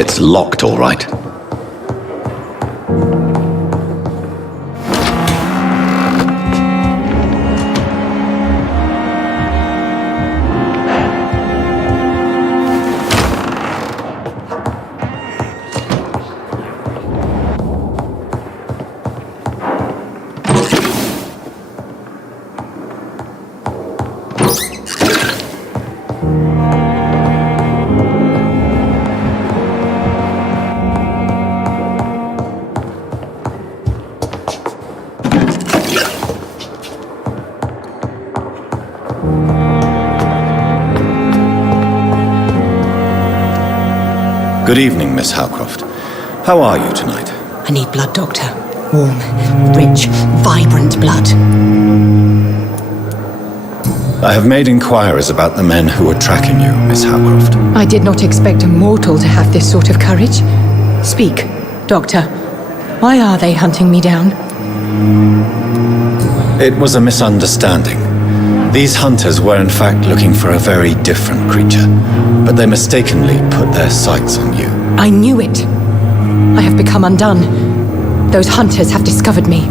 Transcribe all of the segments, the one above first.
It's locked, all right. Good evening, Miss Howcroft. How are you tonight? I need blood, Doctor. Warm, rich, vibrant blood. I have made inquiries about the men who were tracking you, Miss Howcroft. I did not expect a mortal to have this sort of courage. Speak, Doctor. Why are they hunting me down? It was a misunderstanding. These hunters were in fact looking for a very different creature, but they mistakenly put their sights on you. I knew it. I have become undone. Those hunters have discovered me,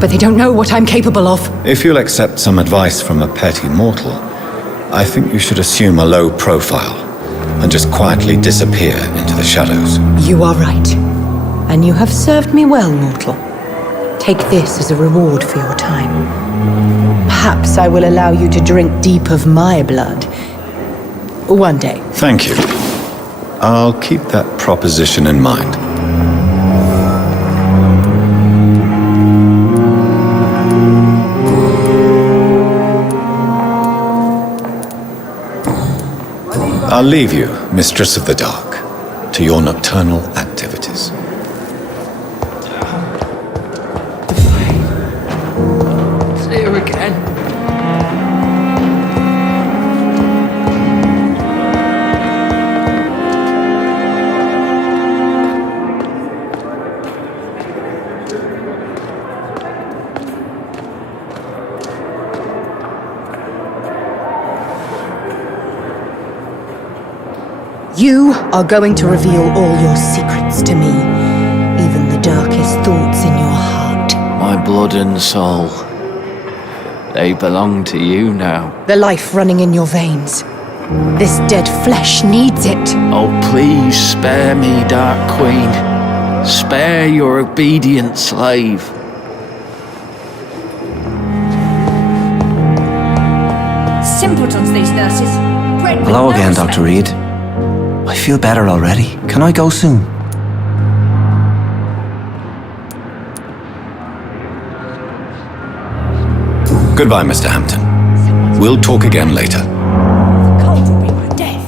but they don't know what I'm capable of. If you'll accept some advice from a petty mortal, I think you should assume a low profile and just quietly disappear into the shadows. You are right. And you have served me well, mortal. Take this as a reward for your time. Perhaps I will allow you to drink deep of my blood. One day. Thank you. I'll keep that proposition in mind. I'll leave you, Mistress of the Dark, to your nocturnal activities. See you again. You are going to reveal all your secrets to me, even the darkest thoughts in your heart. My blood and soul, they belong to you now. The life running in your veins. This dead flesh needs it. Oh, please spare me, Dark Queen. Spare your obedient slave. Simpletons, these nurses. Hello again, Dr. Reid. I feel better already. Can I go soon? Goodbye, Mr. Hampton. We'll talk again later. Cold will be my death.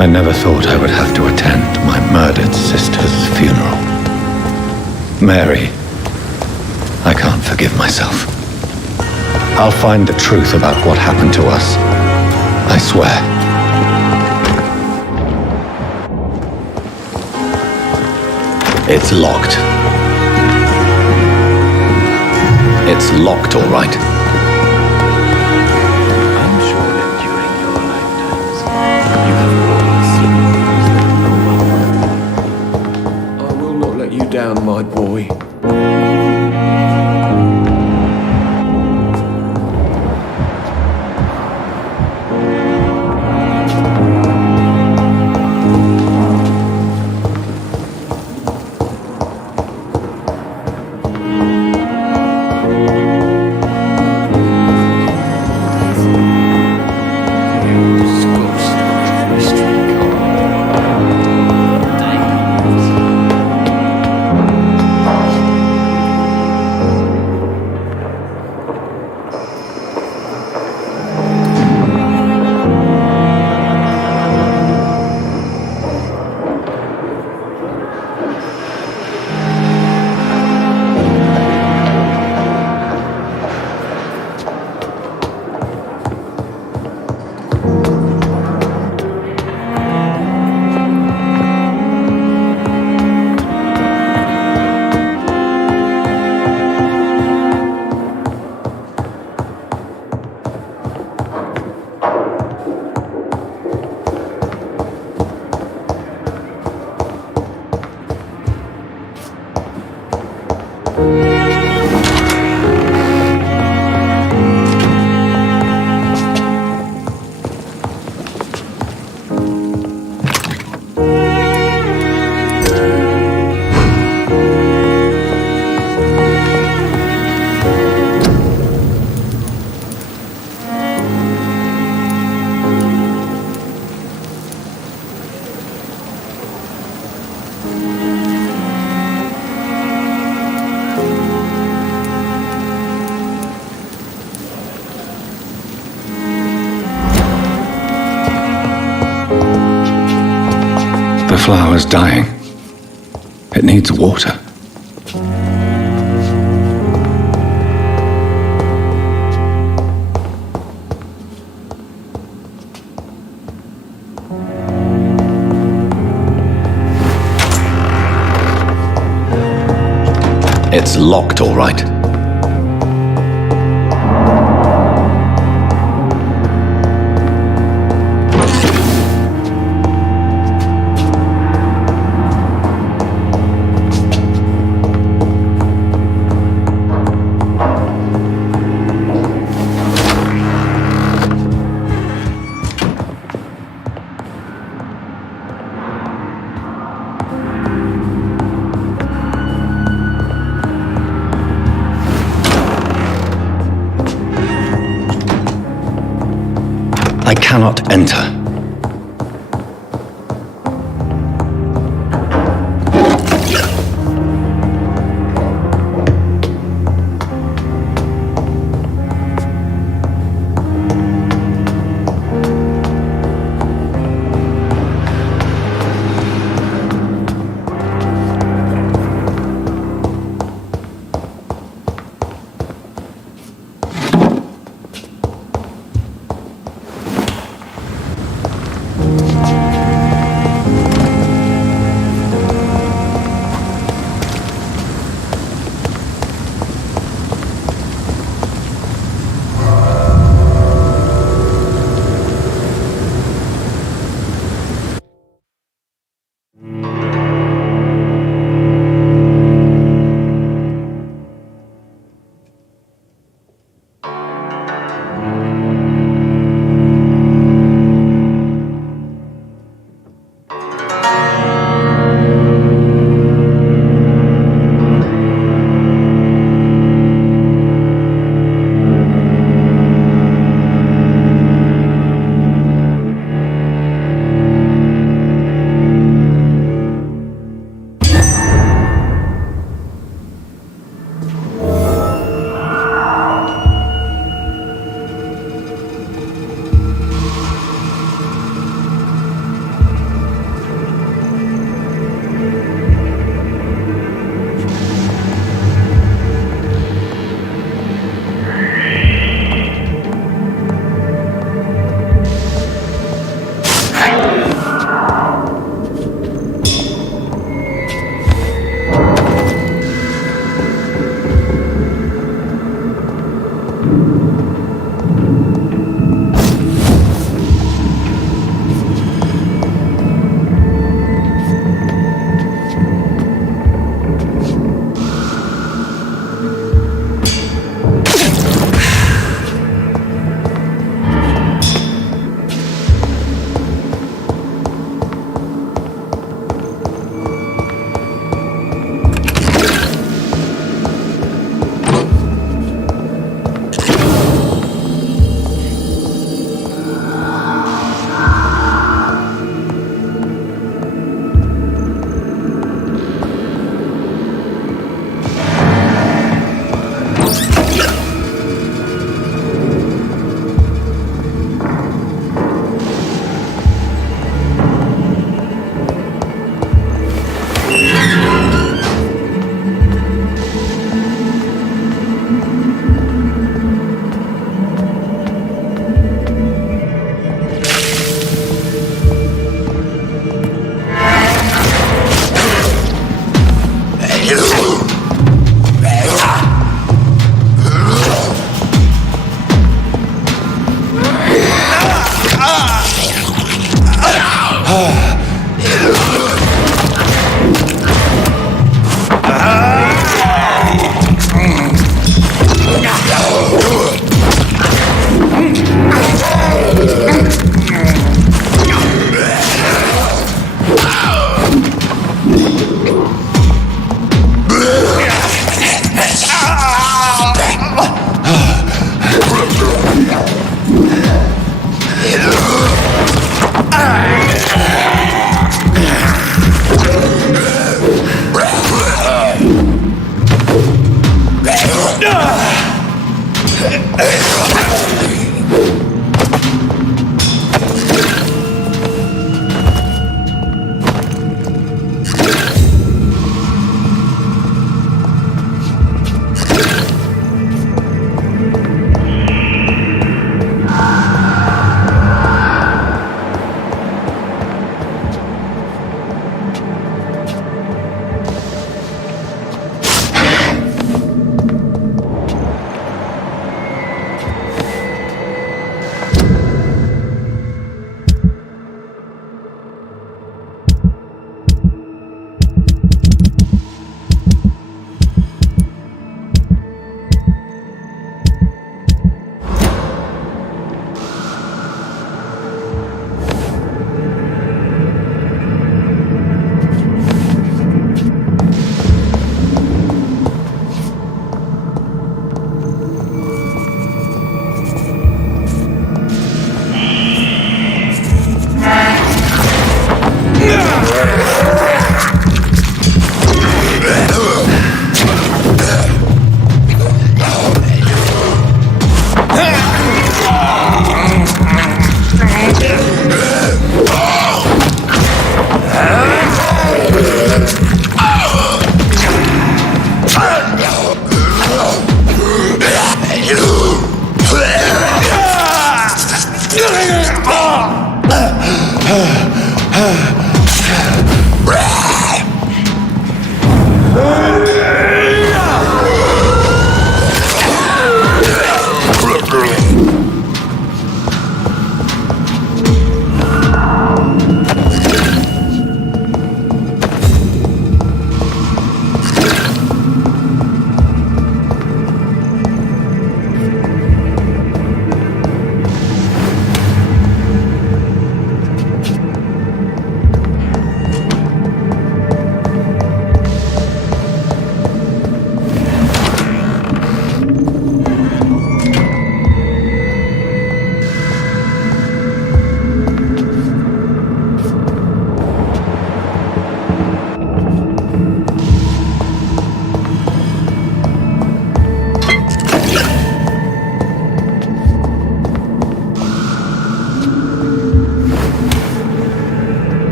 I never thought I would have to attend my murdered sister's funeral. Mary, I can't forgive myself. I'll find the truth about what happened to us. I swear. It's locked. It's locked, all right. I'm sure that during your lifetimes, you have always I will not let you down, my boy. The flower's dying. It needs water. It's locked, all right. I cannot enter.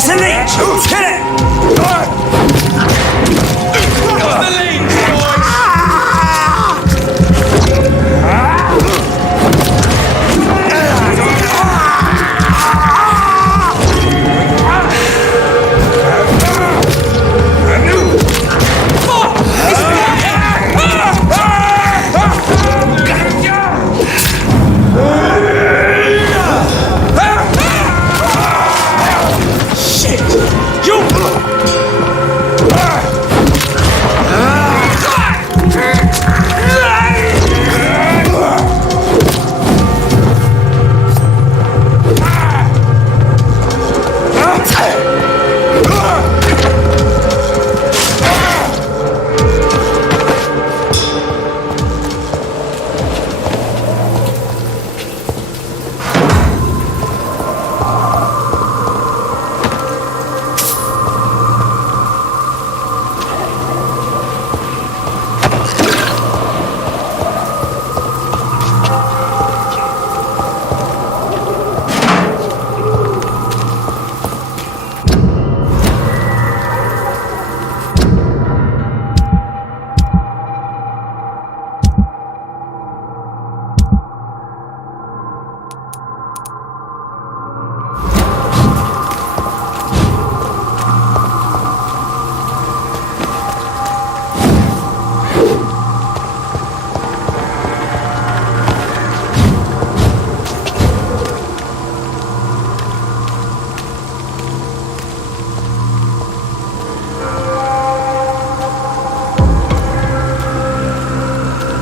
It's a leech! Hit it! Got the leech, boys!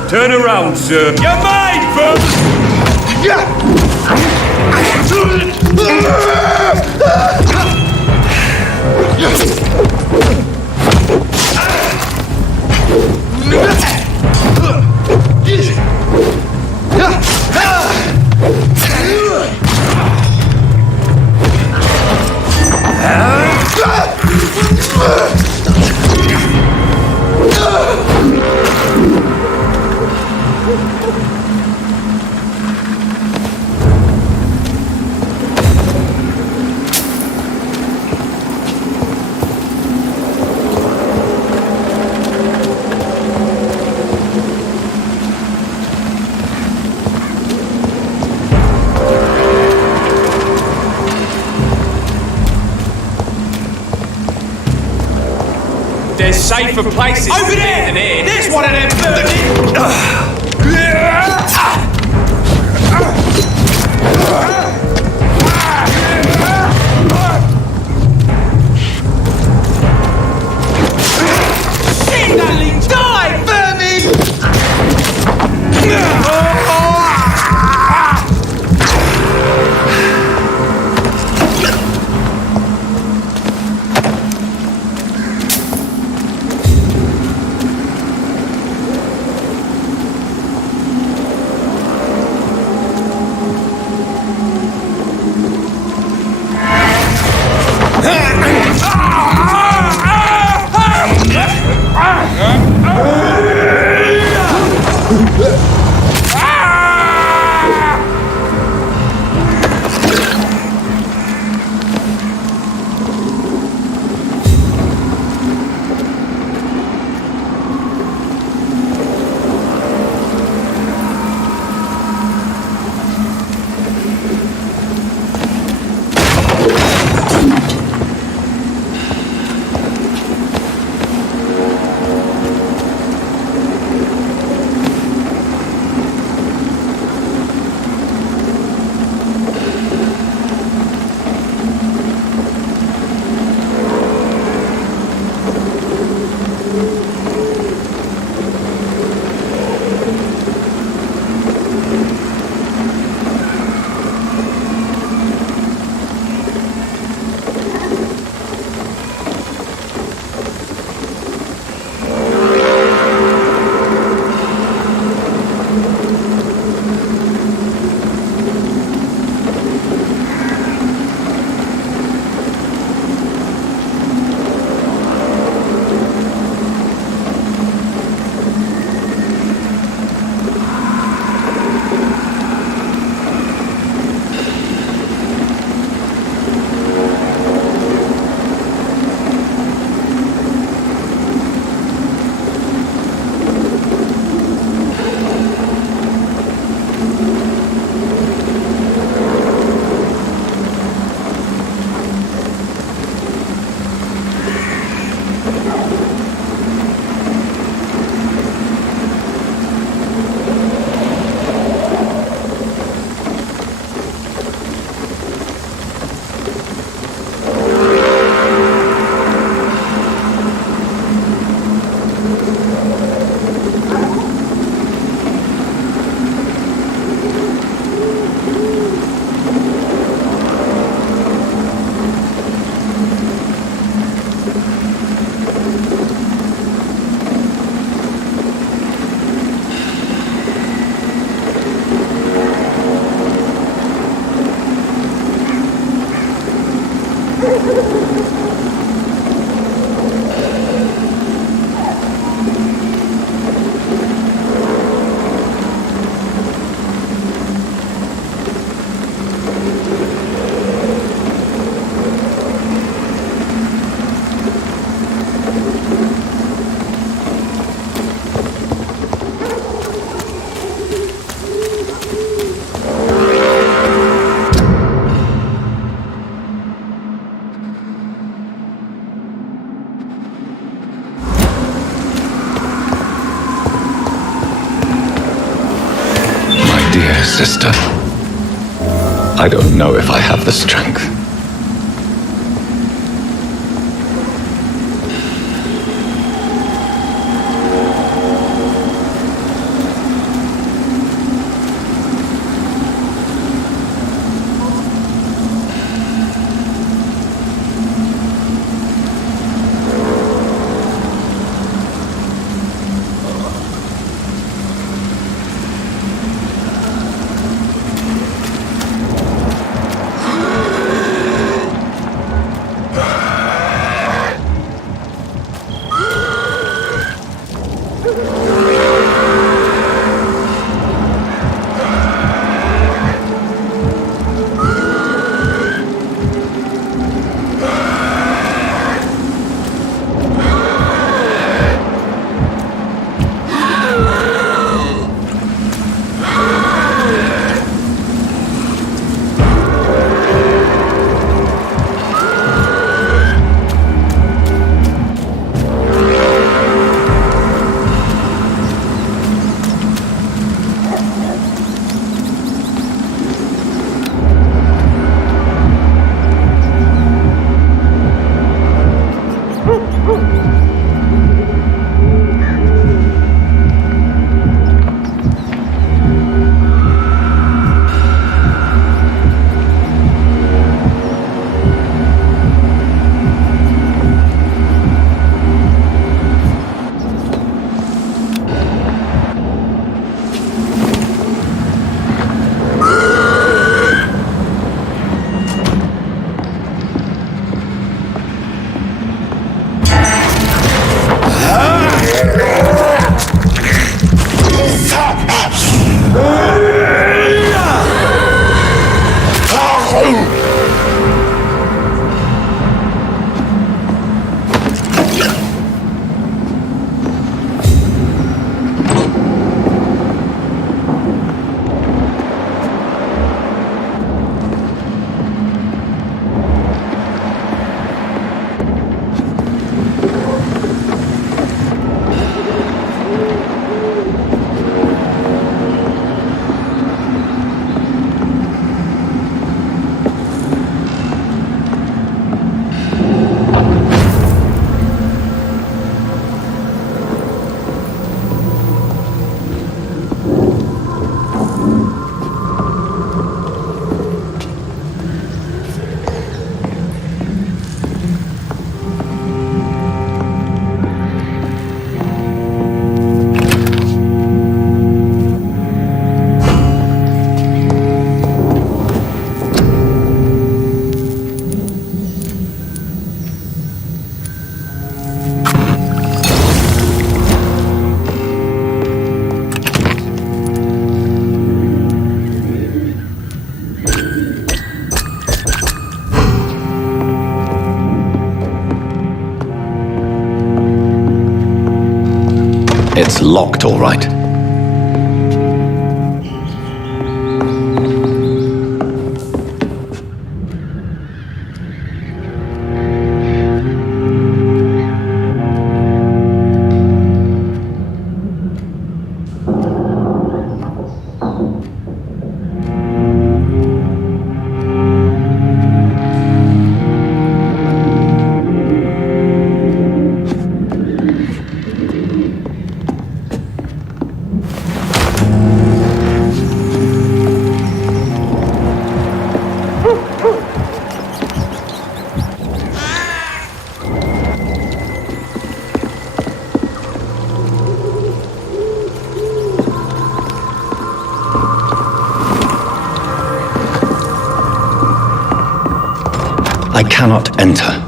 Turn around, sir. You're mine, There's safer places over there than here. There's one of them Shit, that leech! Die, Dear sister, I don't know if I have the strength. It's locked, all right. I cannot enter.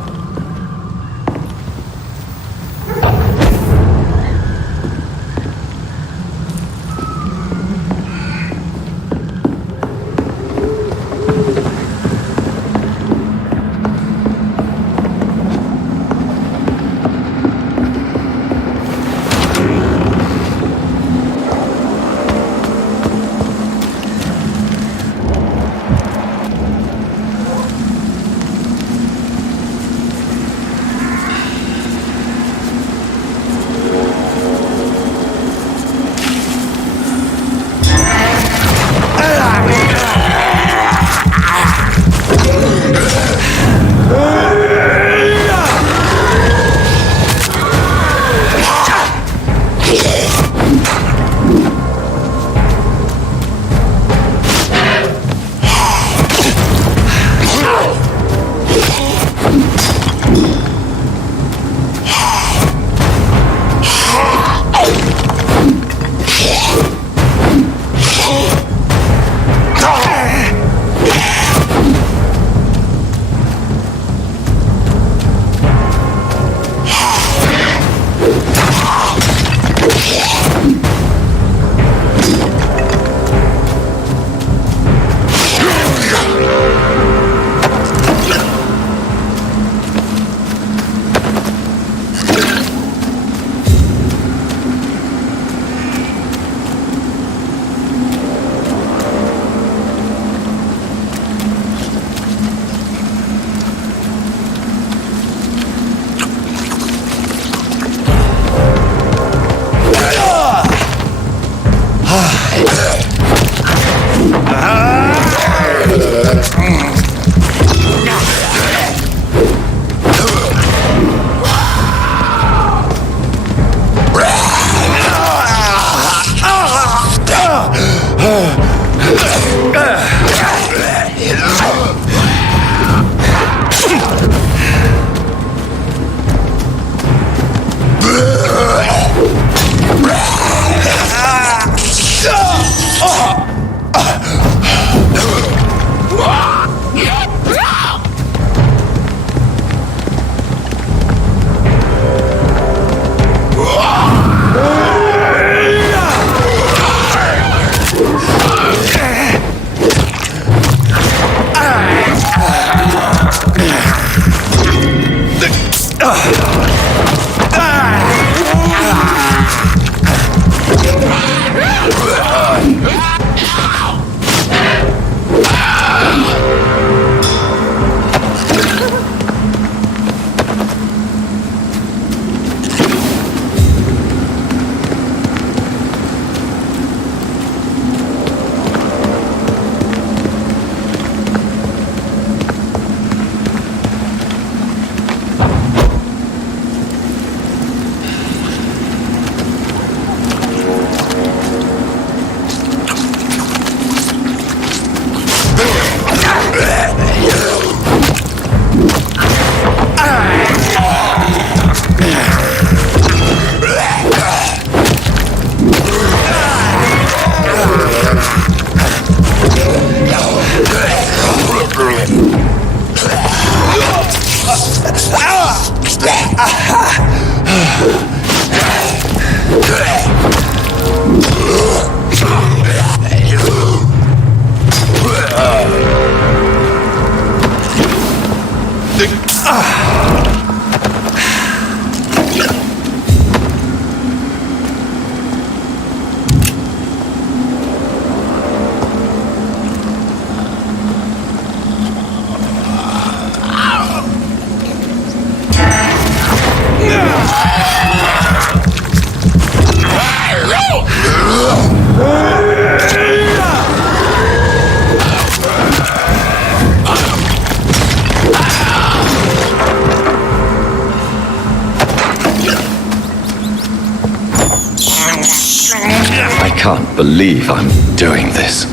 I can't believe I'm doing this.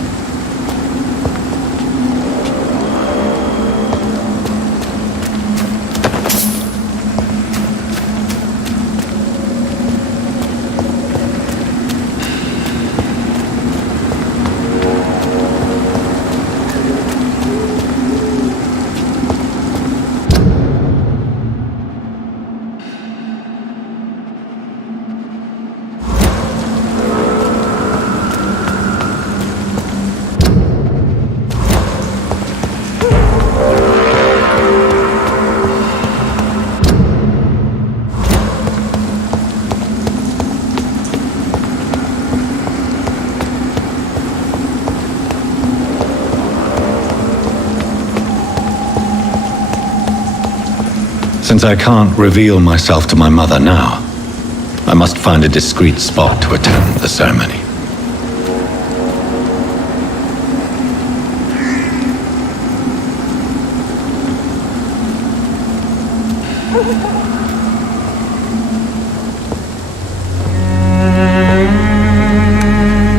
Since I can't reveal myself to my mother now, I must find a discreet spot to attend the ceremony.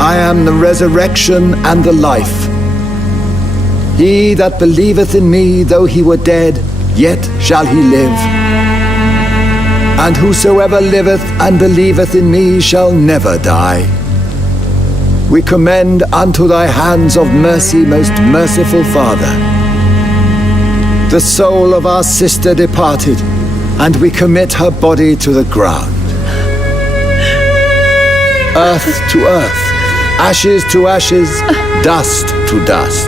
I am the resurrection and the life. He that believeth in me, though he were dead, yet shall he live. And whosoever liveth and believeth in me shall never die. We commend unto thy hands of mercy, most merciful Father, the soul of our sister departed, and we commit her body to the ground. Earth to earth, ashes to ashes, dust to dust.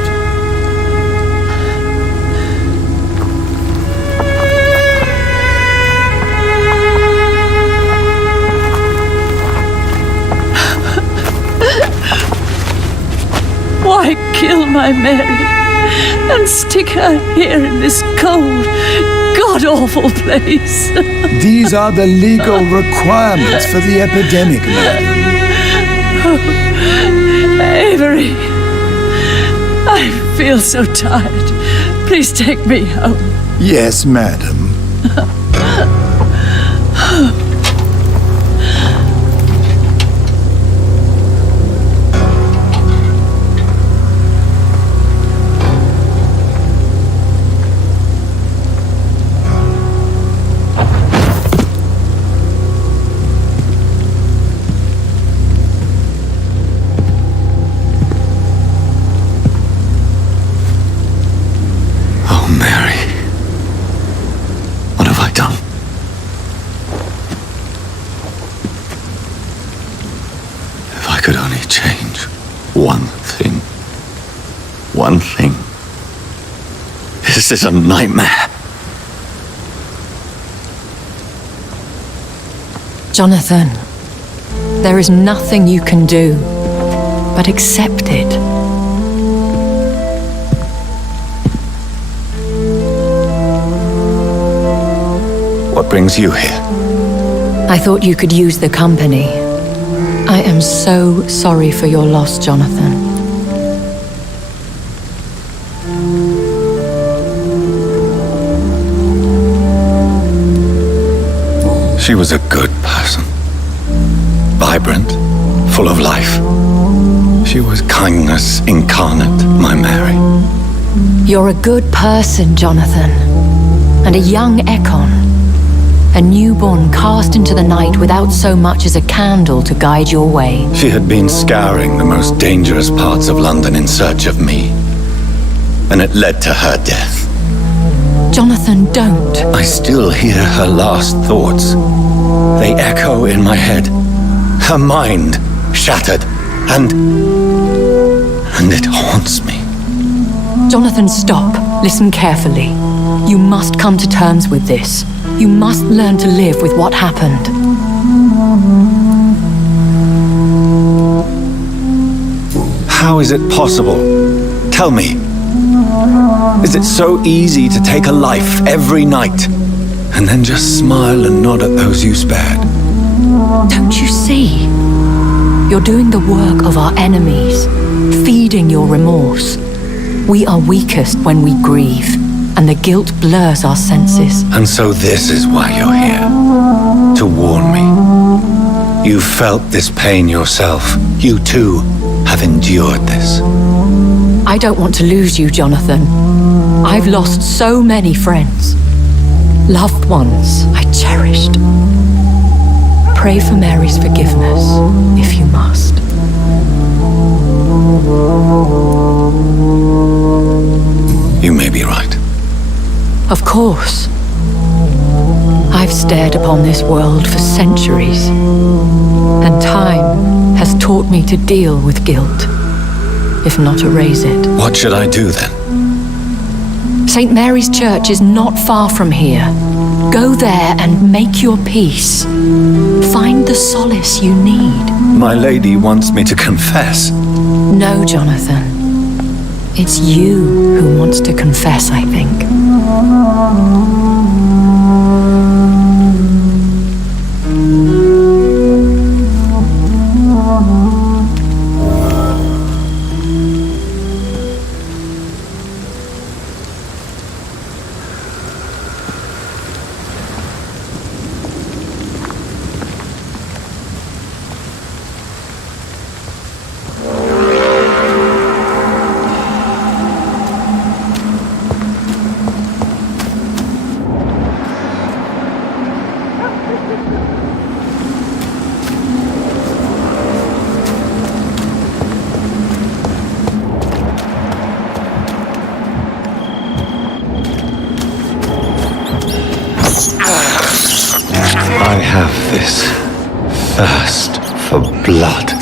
Why kill my Mary and stick her here in this cold, god-awful place? These are the legal requirements for the epidemic, madam. Avery, I feel so tired. Please take me home. Yes, madam. One thing. This is a nightmare. Jonathan, there is nothing you can do but accept it. What brings you here? I thought you could use the company. I am so sorry for your loss, Jonathan. She was a good person. Vibrant, full of life. She was kindness incarnate, my Mary. You're a good person, Jonathan. And a young Ekon. A newborn cast into the night without so much as a candle to guide your way. She had been scouring the most dangerous parts of London in search of me. And it led to her death. Jonathan, don't. I still hear her last thoughts. They echo in my head. Her mind shattered, and it haunts me. Jonathan, stop. Listen carefully. You must come to terms with this. You must learn to live with what happened. How is it possible? Tell me. Is it so easy to take a life every night and then just smile and nod at those you spared? Don't you see? You're doing the work of our enemies, feeding your remorse. We are weakest when we grieve, and the guilt blurs our senses. And so this is why you're here. To warn me. You felt this pain yourself. You too have endured this. I don't want to lose you, Jonathan. I've lost so many friends. Loved ones I cherished. Pray for Mary's forgiveness, if you must. You may be right. Of course. I've stared upon this world for centuries, and time has taught me to deal with guilt, if not erase it. What should I do then? St. Mary's Church is not far from here. Go there and make your peace. Find the solace you need. My lady wants me to confess. No, Jonathan. It's you who wants to confess, I think. I have this thirst for blood.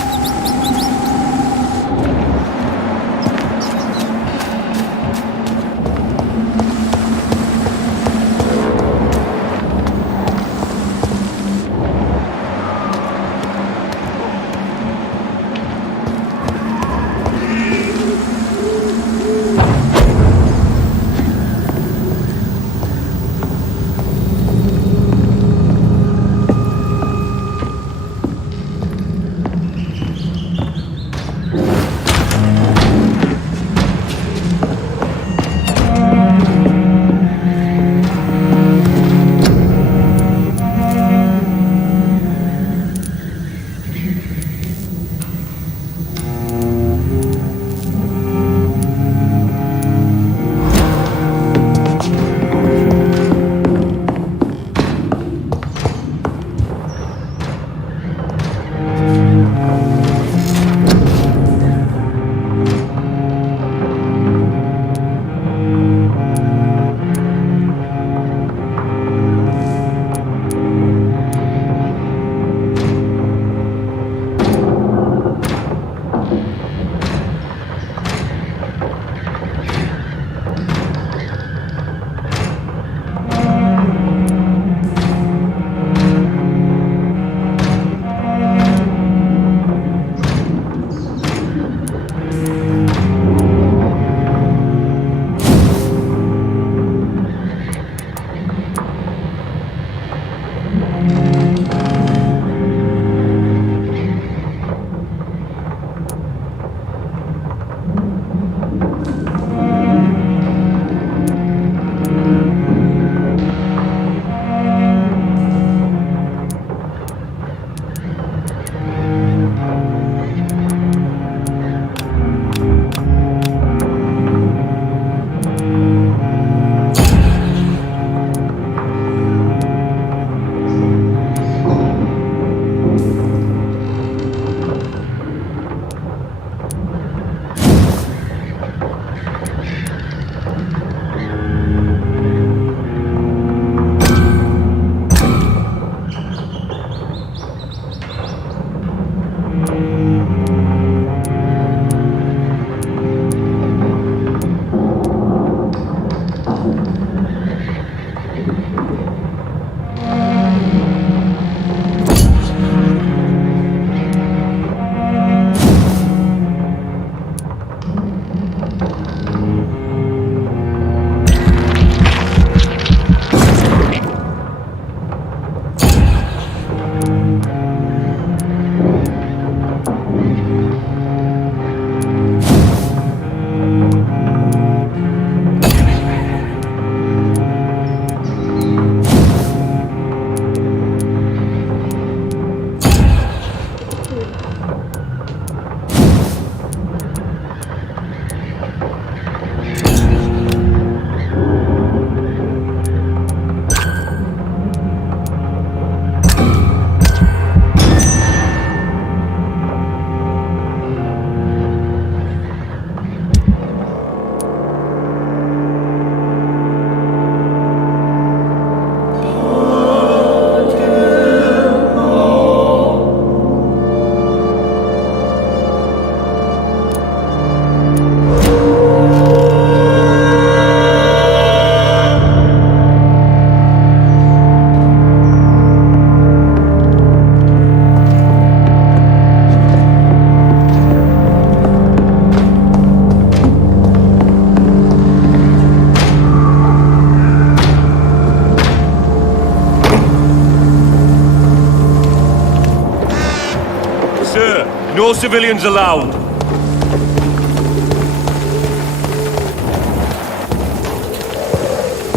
No civilians allowed.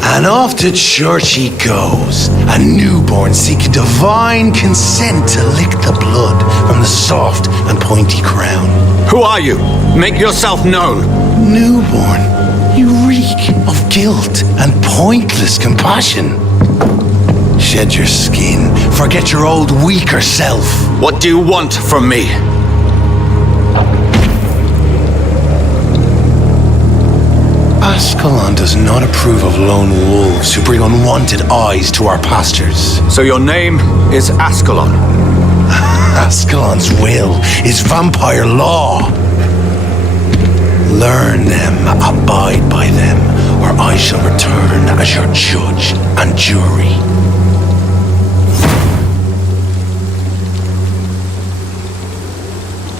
And off to church he goes, a newborn seeking divine consent to lick the blood from the soft and pointy crown. Who are you? Make yourself known. Newborn, you reek of guilt and pointless compassion. Shed your skin, forget your old weaker self. What do you want from me? A Ascalon does not approve of lone wolves who bring unwanted eyes to our pastures. So your name is Ascalon. Ascalon's will is vampire law. Learn them, abide by them, or I shall return as your judge and jury.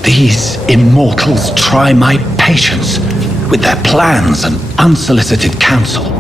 These immortals try my patience with their plans and unsolicited counsel.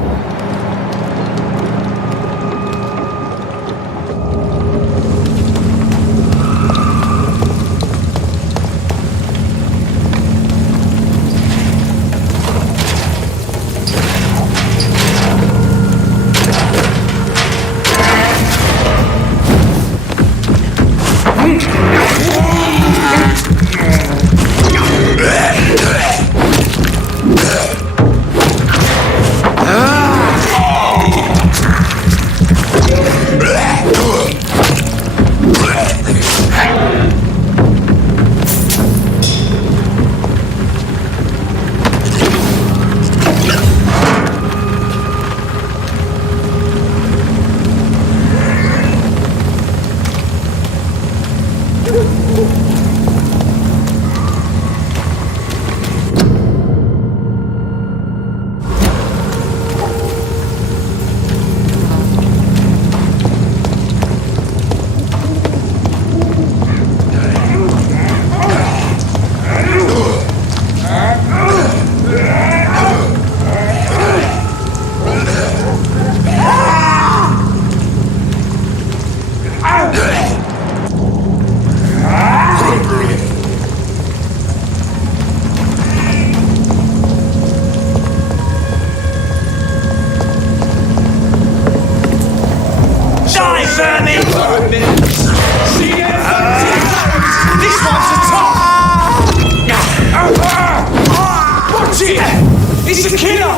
He's a killer!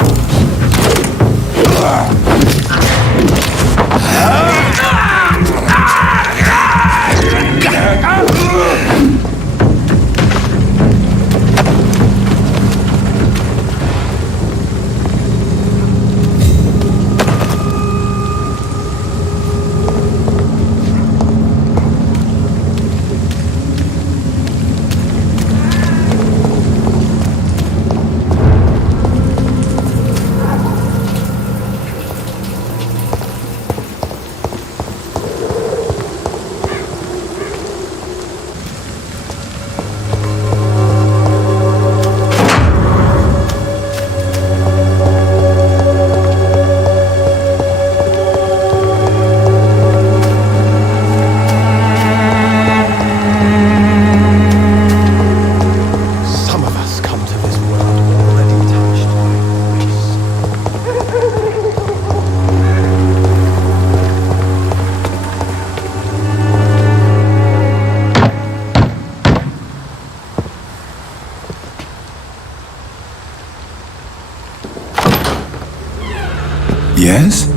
Yes?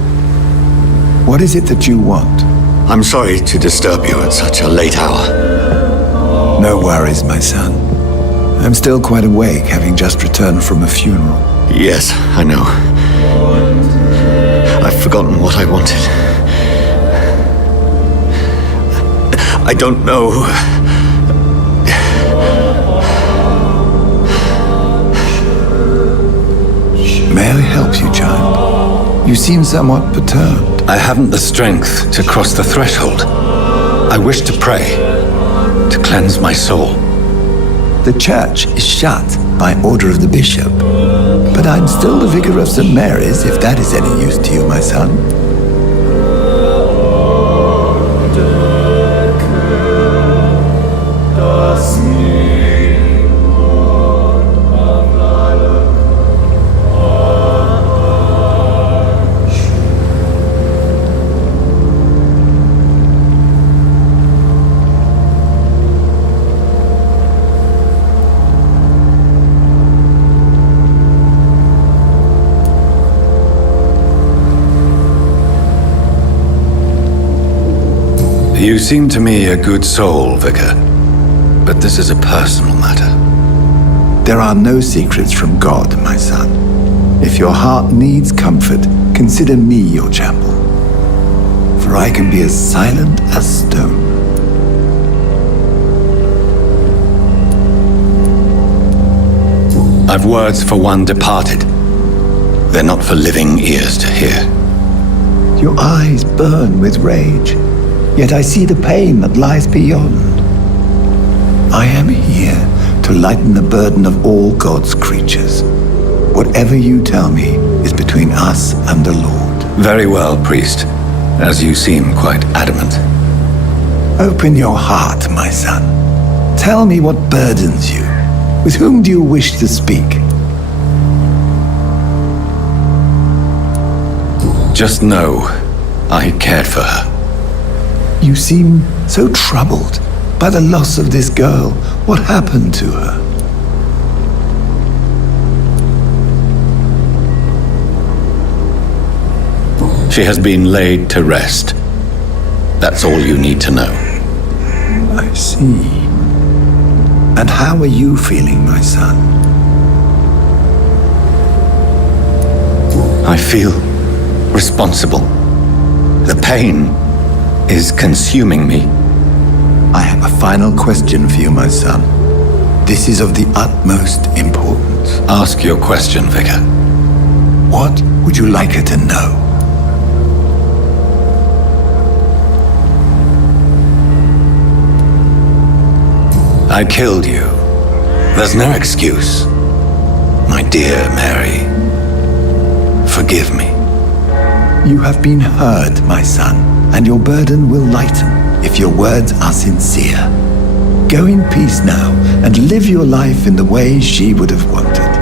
What is it that you want? I'm sorry to disturb you at such a late hour. No worries, my son. I'm still quite awake, having just returned from a funeral. Yes, I know. I've forgotten what I wanted. I don't know. May I help you, child? You seem somewhat perturbed. I haven't the strength to cross the threshold. I wish to pray, to cleanse my soul. The church is shut by order of the bishop. But I'm still the vicar of St. Mary's, if that is any use to you, my son. You seem to me a good soul, Vicar. But this is a personal matter. There are no secrets from God, my son. If your heart needs comfort, consider me your chapel. For I can be as silent as stone. I've words for one departed. They're not for living ears to hear. Your eyes burn with rage, yet I see the pain that lies beyond. I am here to lighten the burden of all God's creatures. Whatever you tell me is between us and the Lord. Very well, priest, as you seem quite adamant. Open your heart, my son. Tell me what burdens you. With whom do you wish to speak? Just know, I cared for her. You seem so troubled by the loss of this girl. What happened to her? She has been laid to rest. That's all you need to know. I see. And how are you feeling, my son? I feel responsible. The pain is consuming me. I have a final question for you, my son. This is of the utmost importance. Ask your question, Vicar. What would you like her to know? I killed you. There's no excuse. My dear Mary, forgive me. You have been heard, my son, and your burden will lighten if your words are sincere. Go in peace now and live your life in the way she would have wanted.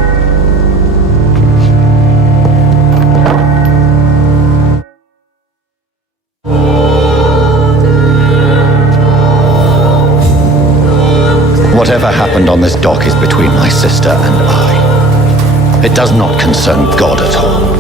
Whatever happened on this dock is between my sister and I. It does not concern God at all.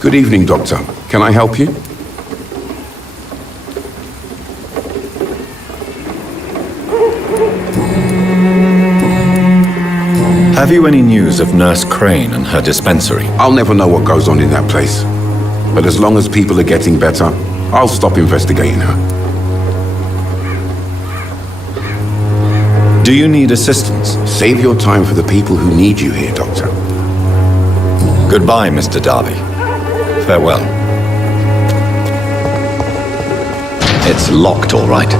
Good evening, Doctor. Can I help you? Have you any news of Nurse Crane and her dispensary? I'll never know what goes on in that place. But as long as people are getting better, I'll stop investigating her. Do you need assistance? Save your time for the people who need you here, Doctor. Goodbye, Mr. Darby. Farewell. It's locked, all right.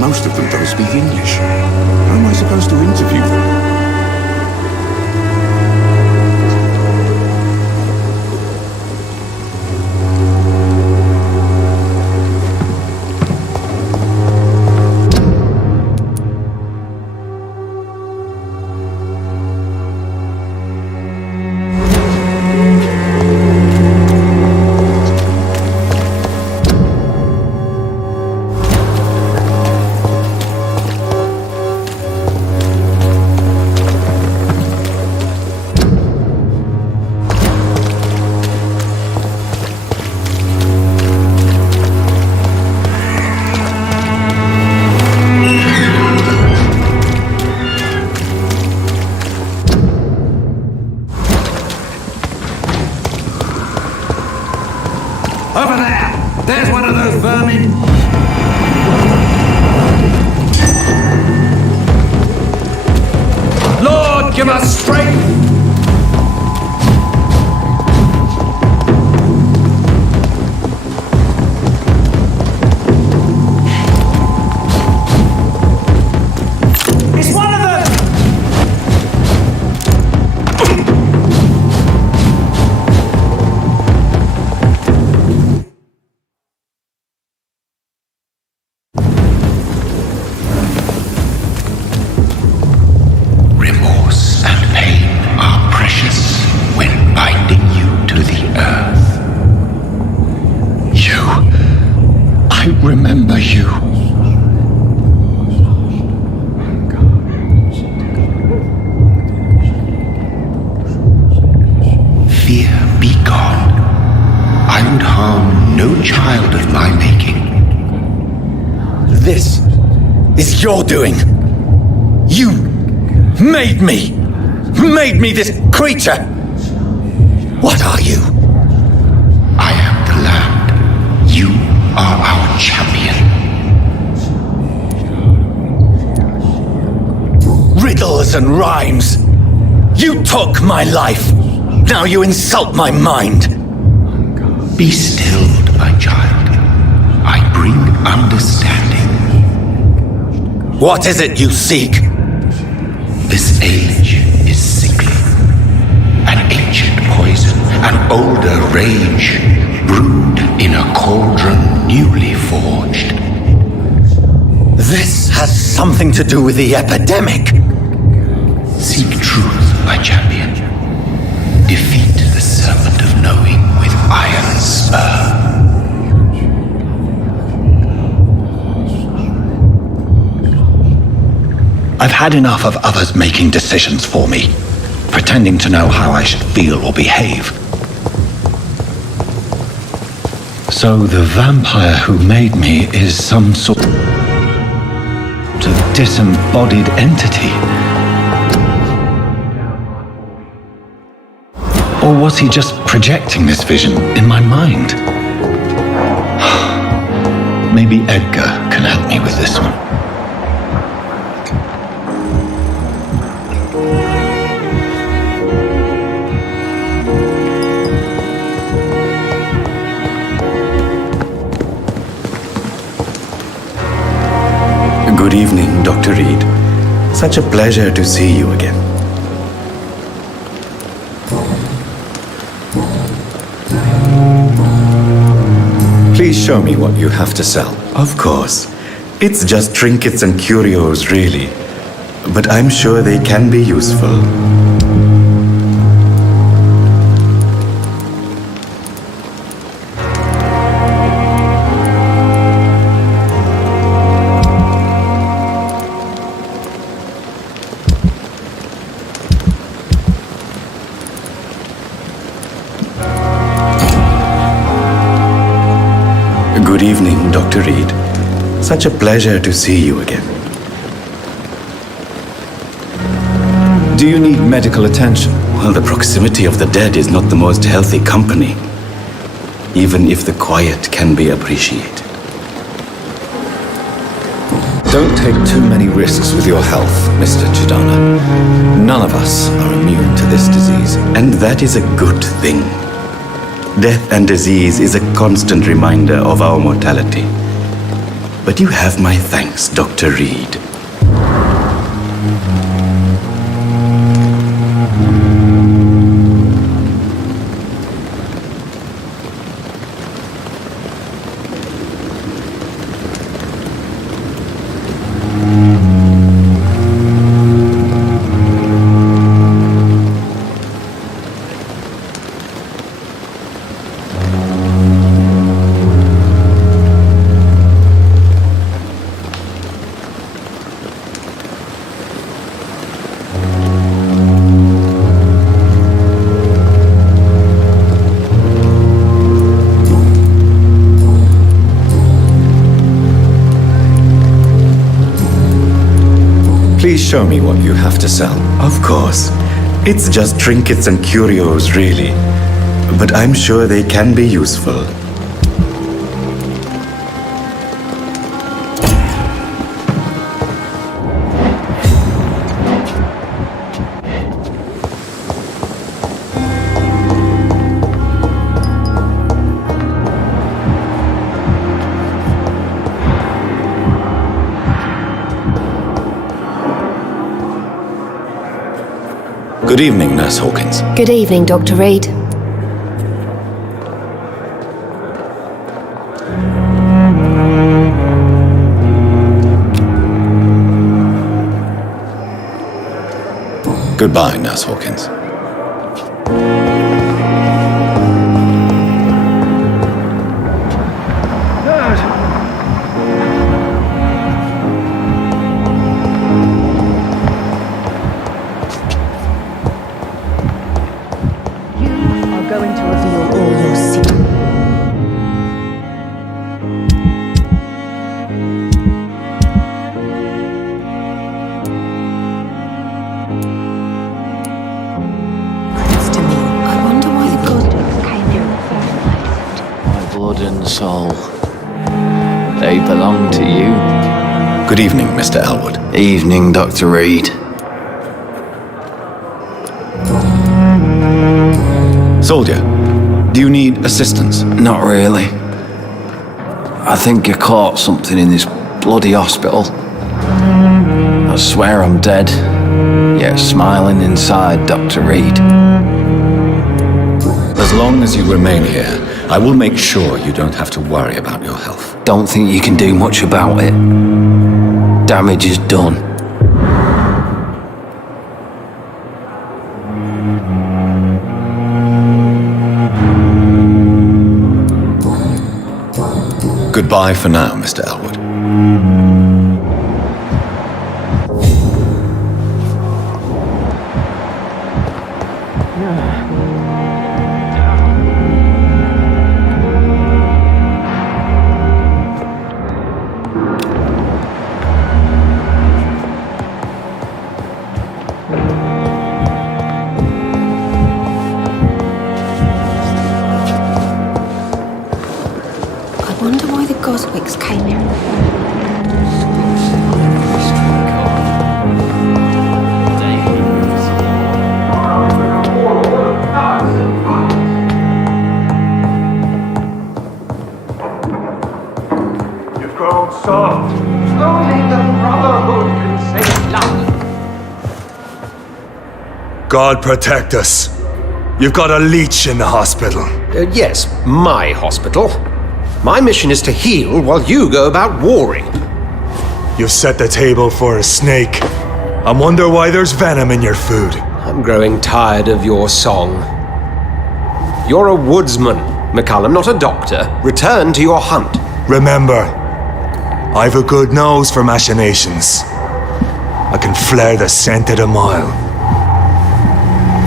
Most of them don't speak English. How am I supposed to interview them? Over there! There's one of those vermin! Lord, give us strength! It's one of them! Remorse and pain remember you. Fear be gone. I would harm no child of my making. This is your doing. You made me this creature. What are you? I am the land. You are our champion. Riddles and rhymes. You took my life. Now you insult my mind. Be stilled, my child. I bring understanding. What is it you seek? This age is sickly. An ancient poison, an older rage, brewed in a cauldron newly forged. This has something to do with the epidemic. Seek truth, my champion. Defeat the serpent of knowing with iron spur. I've had enough of others making decisions for me, pretending to know how I should feel or behave. So the vampire who made me is some sort of disembodied entity? Or was he just projecting this vision in my mind? Maybe Edgar can help me with this one. Good evening, Dr. Reid. Such a pleasure to see you again. Please show me what you have to sell. Of course. It's just trinkets and curios, really. But I'm sure they can be useful. Good evening, Dr. Reid. Such a pleasure to see you again. Do you need medical attention? Well, the proximity of the dead is not the most healthy company, even if the quiet can be appreciated. Don't take too many risks with your health, Mr. Chidana. None of us are immune to this disease. And that is a good thing. Death and disease is a constant reminder of our mortality. But you have my thanks, Dr. Reid. Please show me what you have to sell. Of course. It's just trinkets and curios, really. But I'm sure they can be useful. Good evening, Nurse Hawkins. Good evening, Dr. Reid. Goodbye, Nurse Hawkins. blood and soul. They belong to you. Good evening, Mr. Elwood. Evening, Dr. Reid. Soldier, do you need assistance? Not really. I think you caught something in this bloody hospital. I swear I'm dead, yet smiling inside, Dr. Reid. As long as you remain here, I will make sure you don't have to worry about your health. Don't think you can do much about it. Damage is done. Goodbye for now, Mr. Elwood. I wonder why the Goswicks came here. You've grown soft. Only the Brotherhood can save London. God protect us. You've got a leech in the hospital. Yes, my hospital. My mission is to heal while you go about warring. You've set the table for a snake. I wonder why there's venom in your food. I'm growing tired of your song. You're a woodsman, McCallum, not a doctor. Return to your hunt. Remember, I've a good nose for machinations. I can flare the scent at a mile.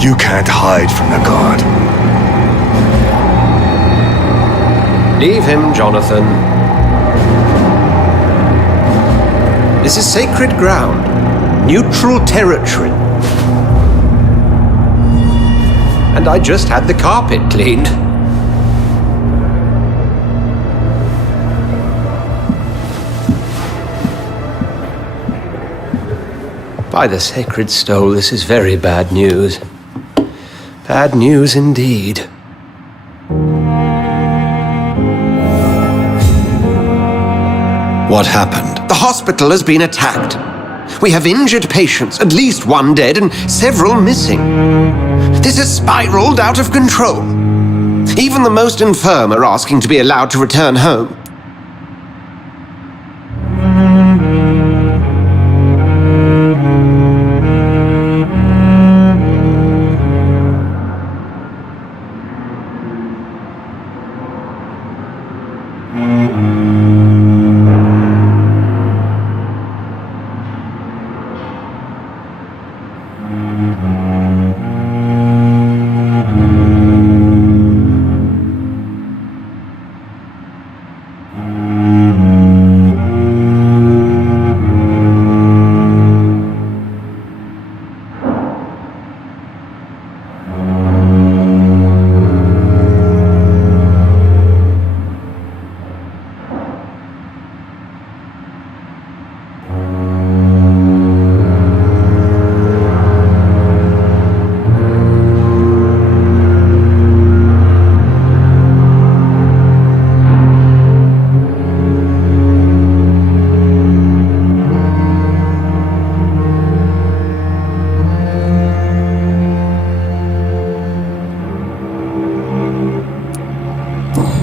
You can't hide from the god. Leave him, Jonathan. This is sacred ground. Neutral territory. And I just had the carpet cleaned. By the sacred stole, this is very bad news. Bad news indeed. What happened? The hospital has been attacked. We have injured patients, at least one dead and several missing. This has spiraled out of control. Even the most infirm are asking to be allowed to return home.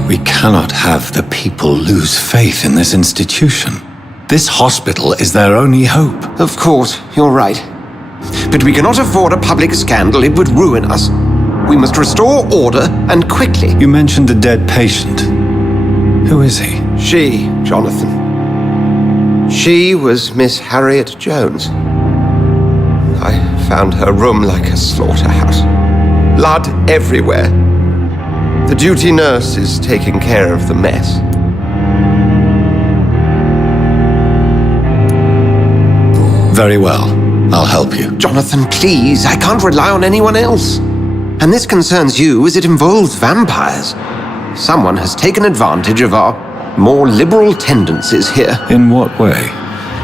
We cannot have the people lose faith in this institution. This hospital is their only hope. Of course, you're right. But we cannot afford a public scandal. It would ruin us. We must restore order, and quickly. You mentioned a dead patient. Who is he? She, Jonathan. She was Miss Harriet Jones. I found her room like a slaughterhouse. Blood everywhere. The duty nurse is taking care of the mess. Very well. I'll help you. Jonathan, please. I can't rely on anyone else. And this concerns you as it involves vampires. Someone has taken advantage of our more liberal tendencies here. In what way?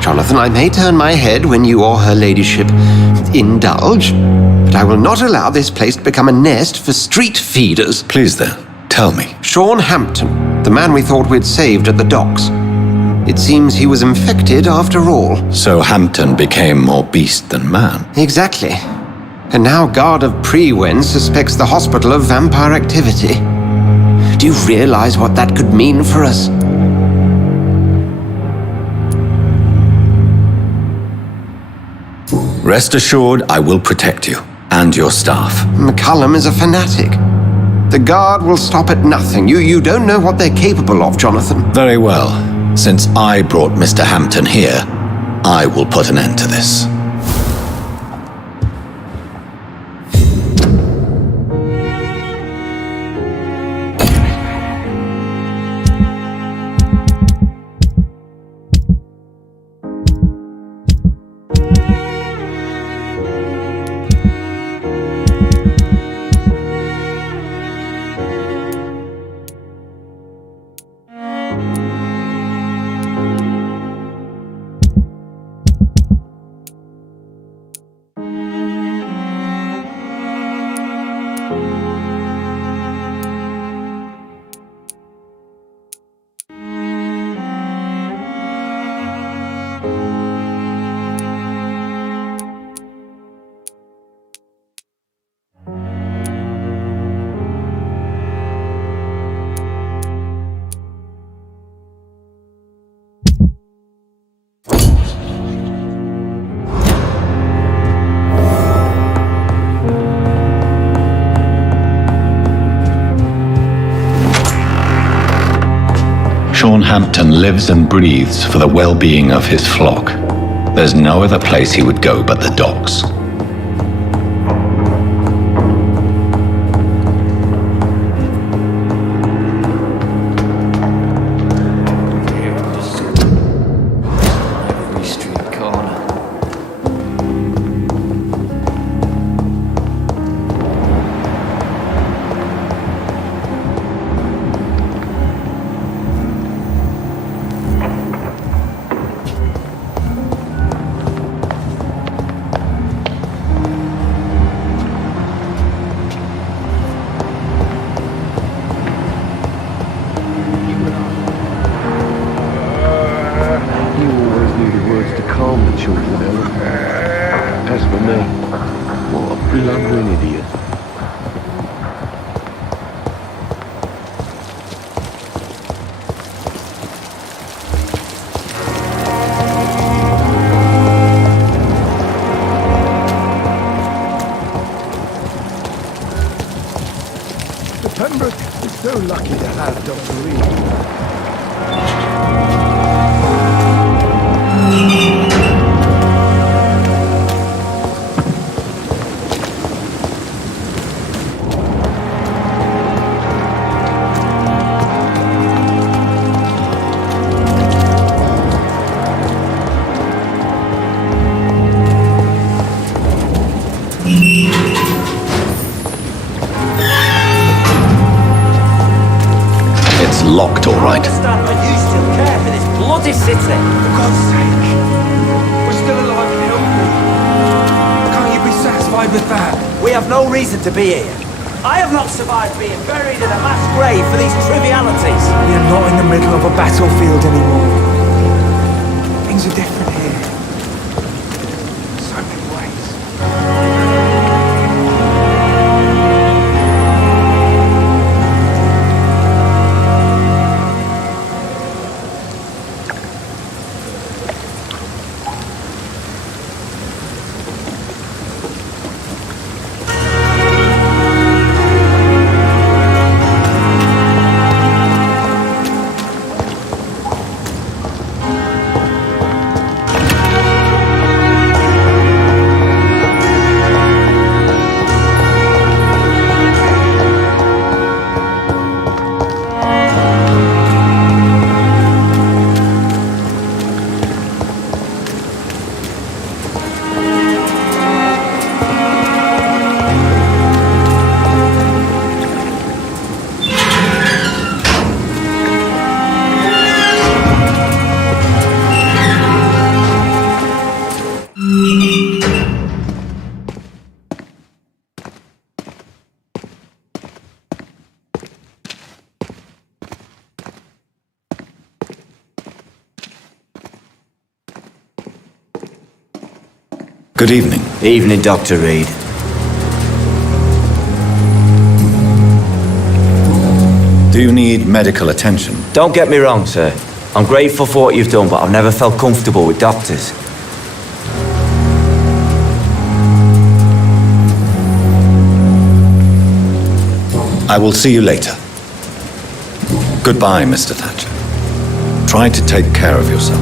Jonathan, I may turn my head when you or her ladyship indulge, but I will not allow this place to become a nest for street feeders. Please then, tell me. Sean Hampton, the man we thought we'd saved at the docks. It seems he was infected after all. So Hampton became more beast than man? Exactly. And now Guard of Prewen suspects the hospital of vampire activity. Do you realize what that could mean for us? Rest assured, I will protect you and your staff. McCullum is a fanatic. The Guard will stop at nothing. You don't know what they're capable of, Jonathan. Very well. Since I brought Mr. Hampton here, I will put an end to this. Sean Hampton lives and breathes for the well-being of his flock. There's no other place he would go but the docks. Every street corner. As for me, what a blundering idiot. The Pembroke is so lucky to have Dr. Reid. It's locked, all right. I understand why you still care for this bloody city. For God's sake, we're still alive and healthy. Can't you be satisfied with that? We have no reason to be here. I have not survived being buried in a mass grave for these trivialities. We are not in the middle of a battlefield anymore. Things are different here. So many ways. Good evening. Evening, Dr. Reid. Do you need medical attention? Don't get me wrong, sir. I'm grateful for what you've done, but I've never felt comfortable with doctors. I will see you later. Goodbye, Mr. Thatcher. Try to take care of yourself.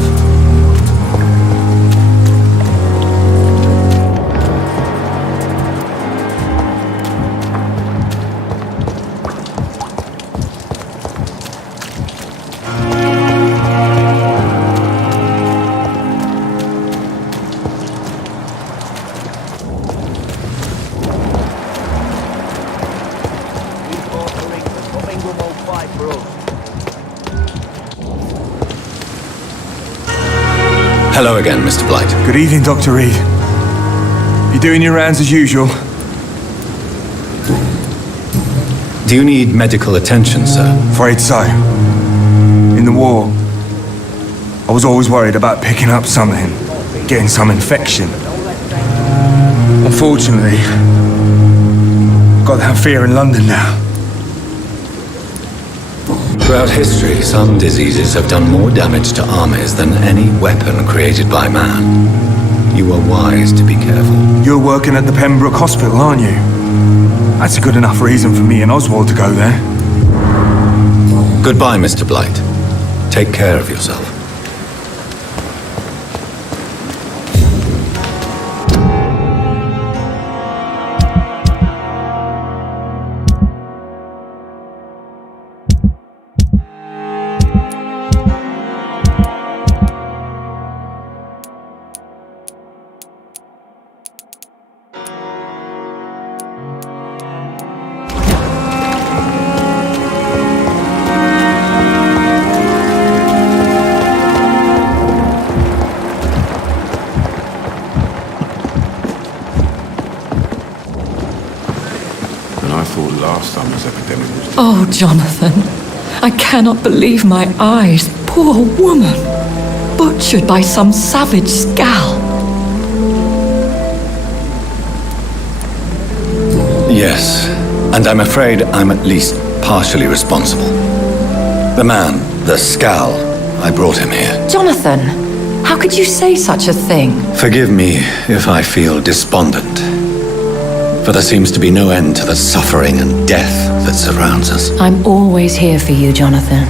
Hello again, Mr. Blight. Good evening, Dr. Reid. You doing your rounds as usual? Do you need medical attention, sir? Afraid so. In the war, I was always worried about picking up something, getting some infection. Unfortunately, I've got that fear in London now. Throughout history, some diseases have done more damage to armies than any weapon created by man. You are wise to be careful. You're working at the Pembroke Hospital, aren't you? That's a good enough reason for me and Oswald to go there. Goodbye, Mr. Blight. Take care of yourself. Oh, Jonathan, I cannot believe my eyes. Poor woman, butchered by some savage scowl. Yes, and I'm afraid I'm at least partially responsible. The man, the scowl, I brought him here. Jonathan, how could you say such a thing? Forgive me if I feel despondent, for there seems to be no end to the suffering and death that surrounds us. I'm always here for you, Jonathan.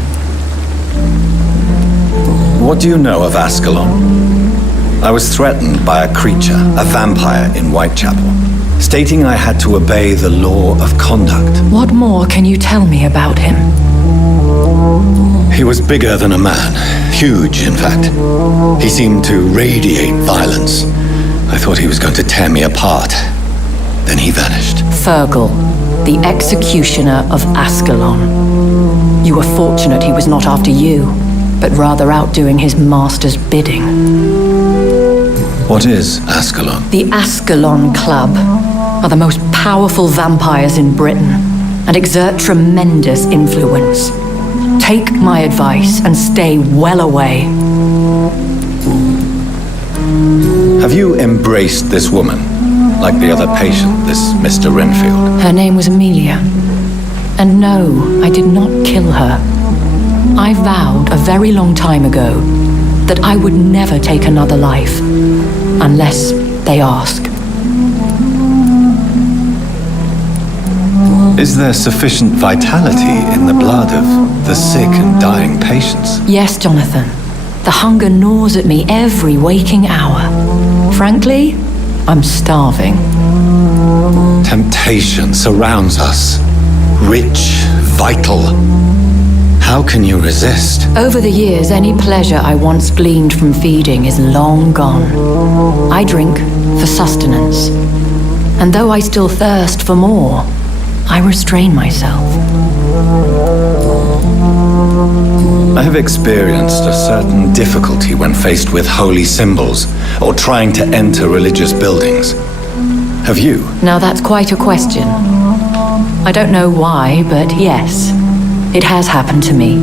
What do you know of Ascalon? I was threatened by a creature, a vampire in Whitechapel, stating I had to obey the law of conduct. What more can you tell me about him? He was bigger than a man. Huge, in fact. He seemed to radiate violence. I thought he was going to tear me apart. Then he vanished. Fergal, the executioner of Ascalon. You were fortunate he was not after you, but rather out doing his master's bidding. What is Ascalon? The Ascalon Club are the most powerful vampires in Britain and exert tremendous influence. Take my advice and stay well away. Have you embraced this woman? Like the other patient, this Mr. Renfield? Her name was Amelia. And no, I did not kill her. I vowed a very long time ago that I would never take another life, unless they ask. Is there sufficient vitality in the blood of the sick and dying patients? Yes, Jonathan. The hunger gnaws at me every waking hour. Frankly, I'm starving. Temptation surrounds us. Rich, vital. How can you resist? Over the years, any pleasure I once gleaned from feeding is long gone. I drink for sustenance. And though I still thirst for more, I restrain myself. I have experienced a certain difficulty when faced with holy symbols or trying to enter religious buildings. Have you? Now that's quite a question. I don't know why, but yes, it has happened to me.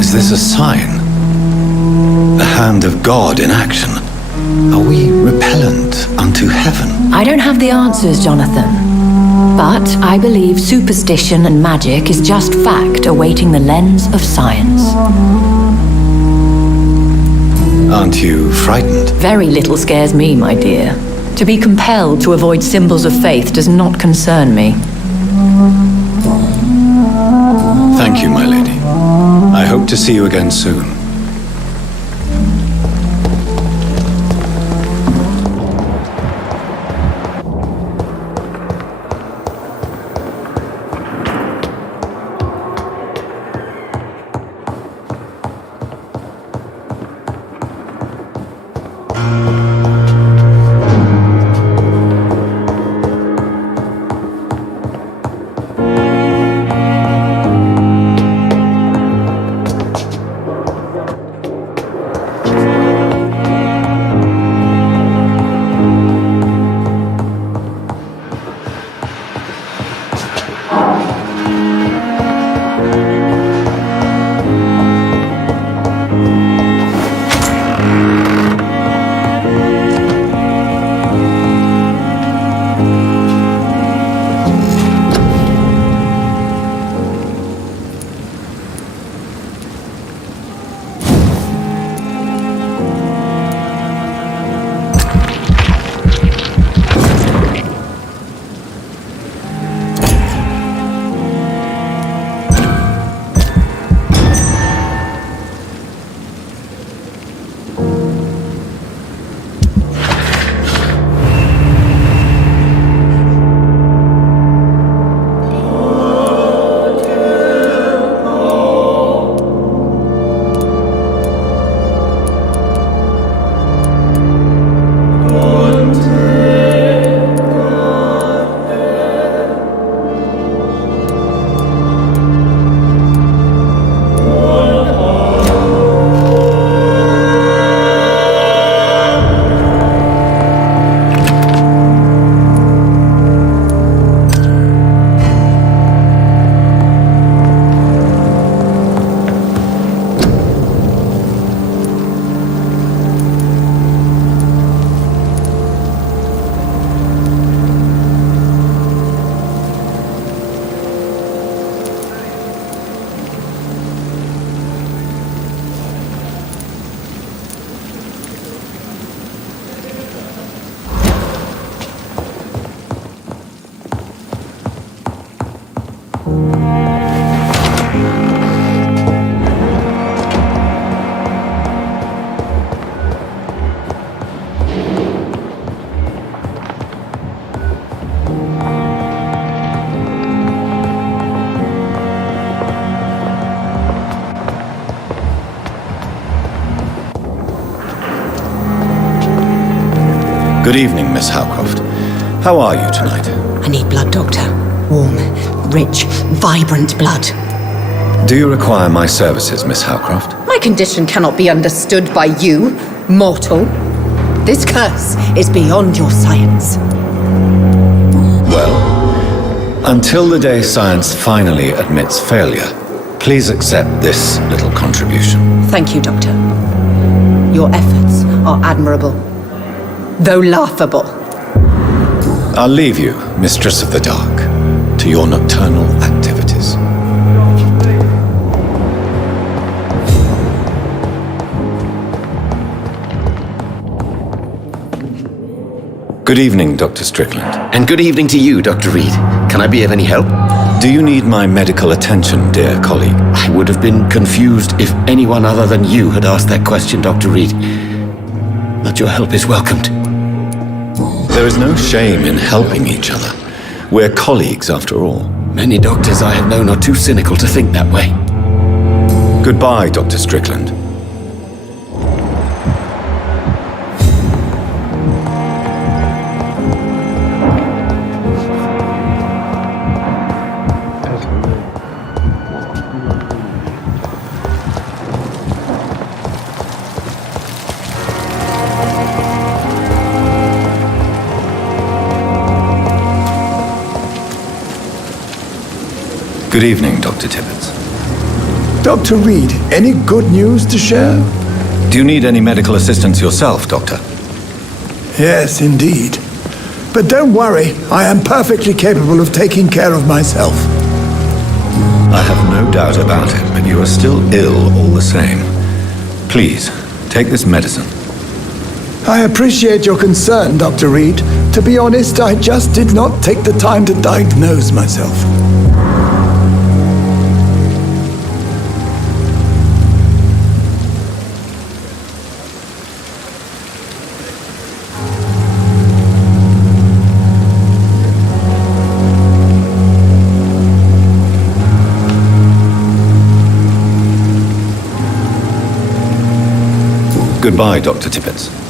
Is this a sign? The hand of God in action? Are we repellent unto heaven? I don't have the answers, Jonathan. But I believe superstition and magic is just fact awaiting the lens of science. Aren't you frightened? Very little scares me, my dear. To be compelled to avoid symbols of faith does not concern me. Thank you, my lady. I hope to see you again soon. Good evening, Miss Howcroft. How are you tonight? I need blood, Doctor. Warm, rich, vibrant blood. Do you require my services, Miss Howcroft? My condition cannot be understood by you, mortal. This curse is beyond your science. Well, until the day science finally admits failure, please accept this little contribution. Thank you, Doctor. Your efforts are admirable, though laughable. I'll leave you, Mistress of the Dark, to your nocturnal activities. Good evening, Dr. Strickland. And good evening to you, Dr. Reid. Can I be of any help? Do you need my medical attention, dear colleague? I would have been confused if anyone other than you had asked that question, Dr. Reid. But your help is welcomed. There is no shame in helping each other. We're colleagues, after all. Many doctors I have known are too cynical to think that way. Goodbye, Dr. Strickland. Good evening, Dr. Tibbets. Dr. Reid, any good news to share? Do you need any medical assistance yourself, Doctor? Yes, indeed. But don't worry, I am perfectly capable of taking care of myself. I have no doubt about it, but you are still ill all the same. Please, take this medicine. I appreciate your concern, Dr. Reid. To be honest, I just did not take the time to diagnose myself. Goodbye, Dr. Tippett.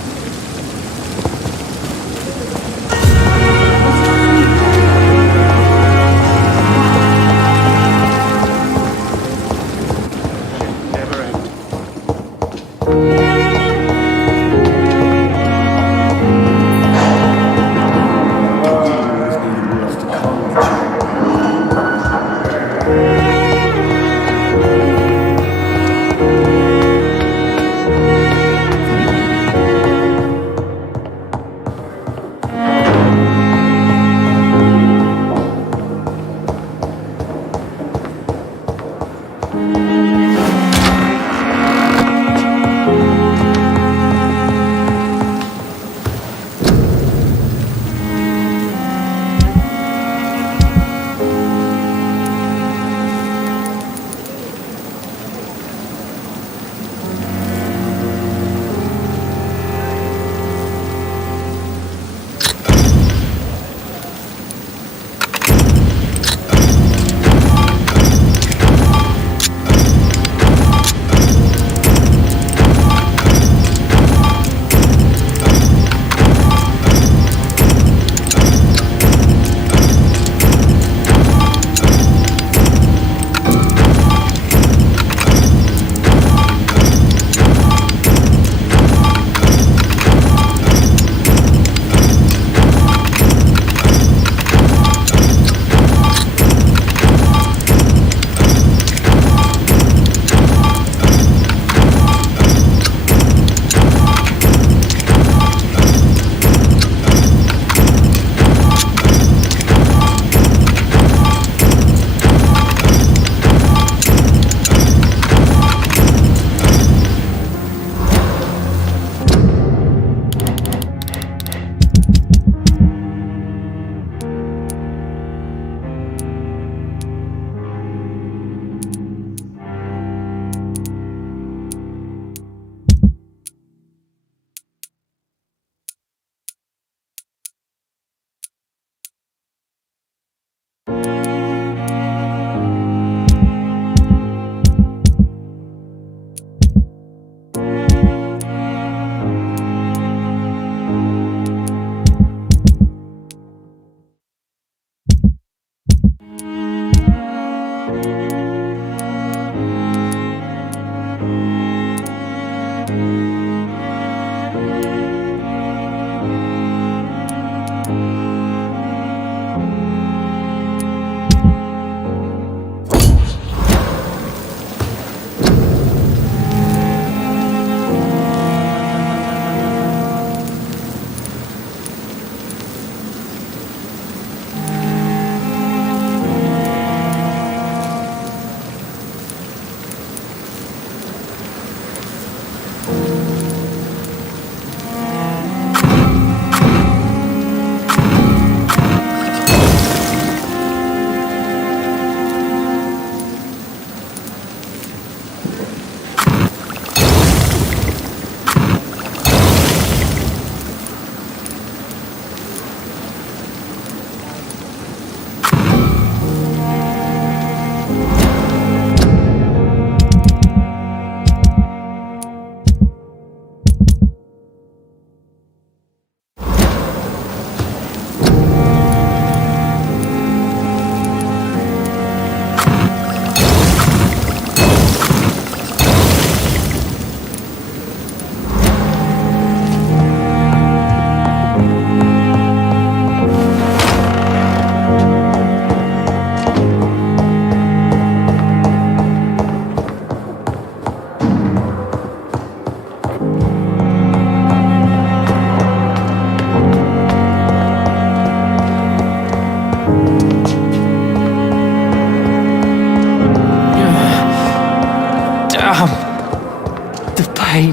pain.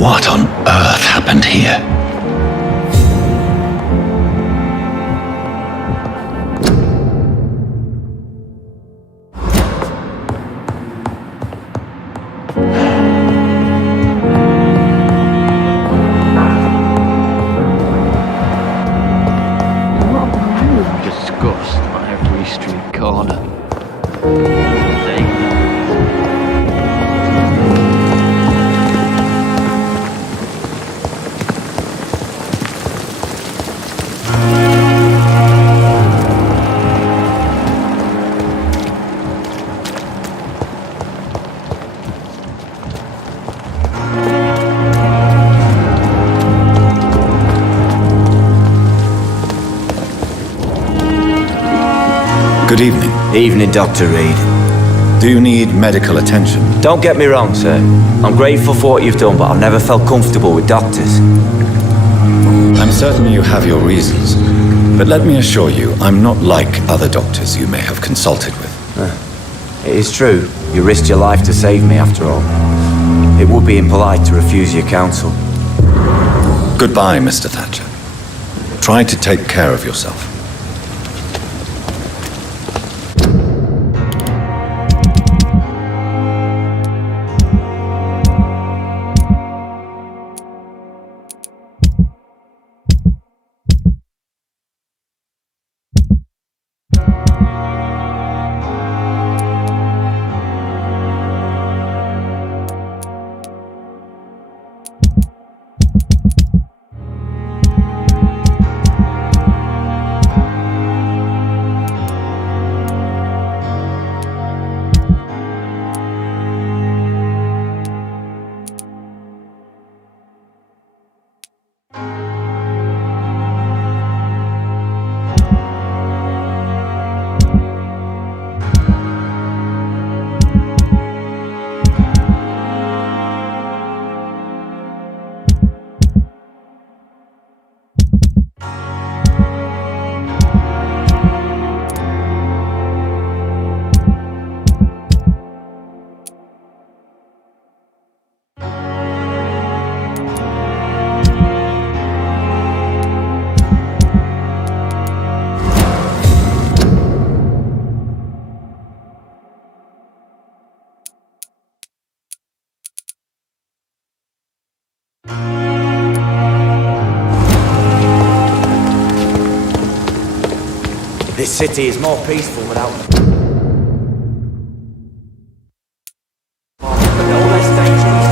What on earth happened here? Disgust on every street corner. Good evening. Evening, Dr. Reid. Do you need medical attention? Don't get me wrong, sir. I'm grateful for what you've done, but I've never felt comfortable with doctors. I'm certain you have your reasons. But let me assure you, I'm not like other doctors you may have consulted with. It is true. You risked your life to save me, after all. It would be impolite to refuse your counsel. Goodbye, Mr. Thatcher. Try to take care of yourself. This city is more peaceful without them. But no less dangerous.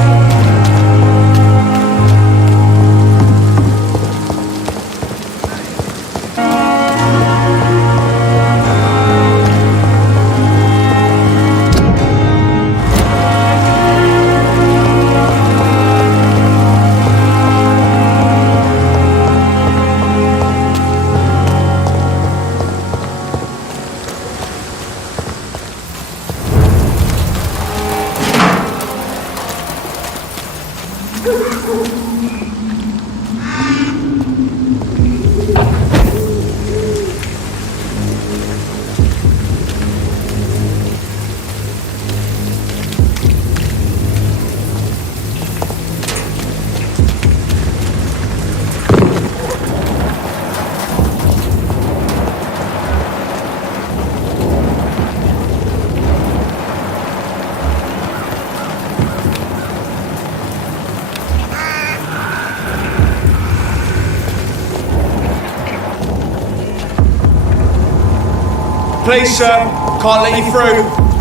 Please, sir, can't let you through.